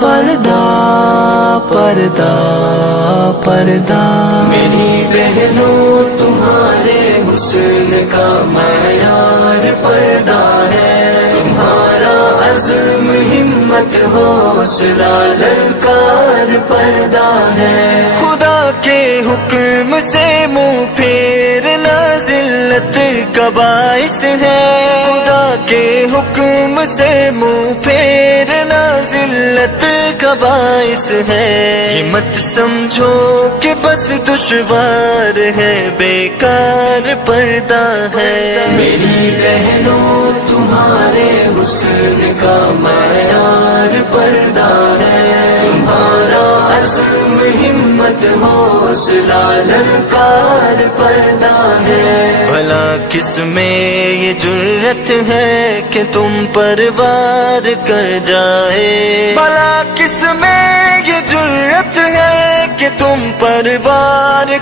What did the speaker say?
پردہ پردہ پردہ، میری بہنوں تمہارے حسن کا معیار پردہ ہے، تمہارا عزم ہمت حوصلہ للکار پردہ ہے، خدا کے حکم سے منہ پھیرنا ذلت کا باعث ہے، خدا کے حکم سے منہ پھیرنا ذلت کا باعث ہے، یہ مت سمجھو کہ بس دشوار ہے بیکار پردہ ہے، میری بہنوں تمہارے حسن کا معیار پردہ ہے، تمہارا عزم ہمت حوصلہ للکار پردہ ہے، بھلا کس میں یہ جرت ہے کہ تم پر وار کر جائے، بھلا کس میں یہ جرت ہے کہ تم پر وار